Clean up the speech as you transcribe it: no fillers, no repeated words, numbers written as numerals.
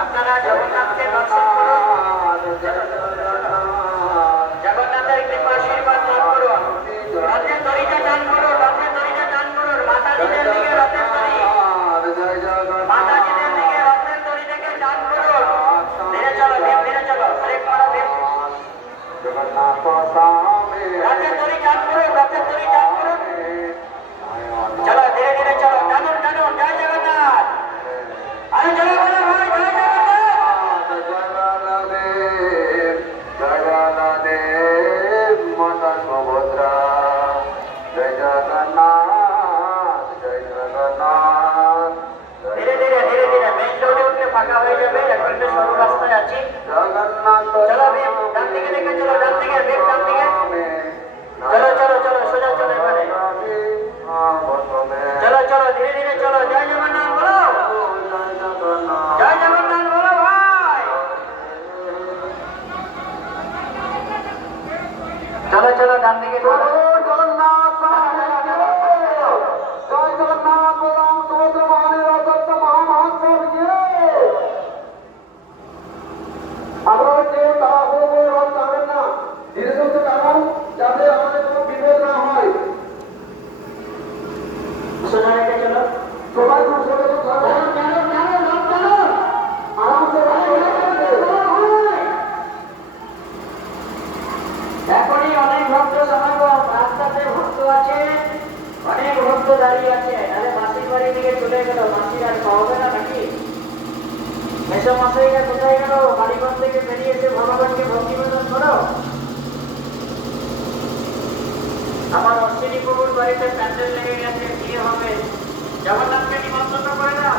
আপনারা জগন্নাথকে দর্শন করুন, জগন্নাথের কৃপা আশীর্বাদ লাভ করুন। রথের দড়িটা টান করুন, রথের দড়িটা টান করুন। মাতাজিদের দিকে রথের দড়ি, মাতাজিদের দিকে রথের দড়িটাকে টান করুন। ধীরে চলো, ধীরে চলো, ব্রেক মারো, ব্রেক। রথের দড়ি টান করুন, রথের দড়ি টান করুন। চলো ধীরে ধীরে চলো, টানুন টানুন। জয় জগন্নাথ। আরে চলো বলো ভাই, জয় জগন্নাথ। ধীরে ধীরে ধীরে ধীরে মেইন রোডে উঠলে ফাঁকা হয়ে যাবে। এখন একটু সরু রাস্তায় আছি। চলো বেগ ডান দিকে দেখে চলো, ডান দিকে বেগ, ডান দিকে। চলো চলো চলো, সোজা চলো এবারে। চলো চলো ধীরে ধীরে চলো। জয় জগন্নাথ বলো, জয় জগন্নাথ বলো ভাই। চলো চলো ডান দিকে চলো। সোজা রেখে চলো। এখনই অনেক ভক্ত সমাগম, রাস্তাতে ভক্ত আছে, অনেক ভক্ত দাঁড়িয়ে আছে। আরে মাসির বাড়ি থেকে চলে গেল, মাসির আর পাওয়া না নাকি? মেসো মশাইরা কোথায় গেল? বাড়িঘর থেকে বেরিয়ে এসে ভগবানকে ভক্তি নিবেদন করো। আমার অশ্বিনী প্রভুর বাড়িতে প্যান্ডেল লেগে গেছে, বিয়ে হবে। জগন্নাথকে নিমন্ত্রণ করে দাও।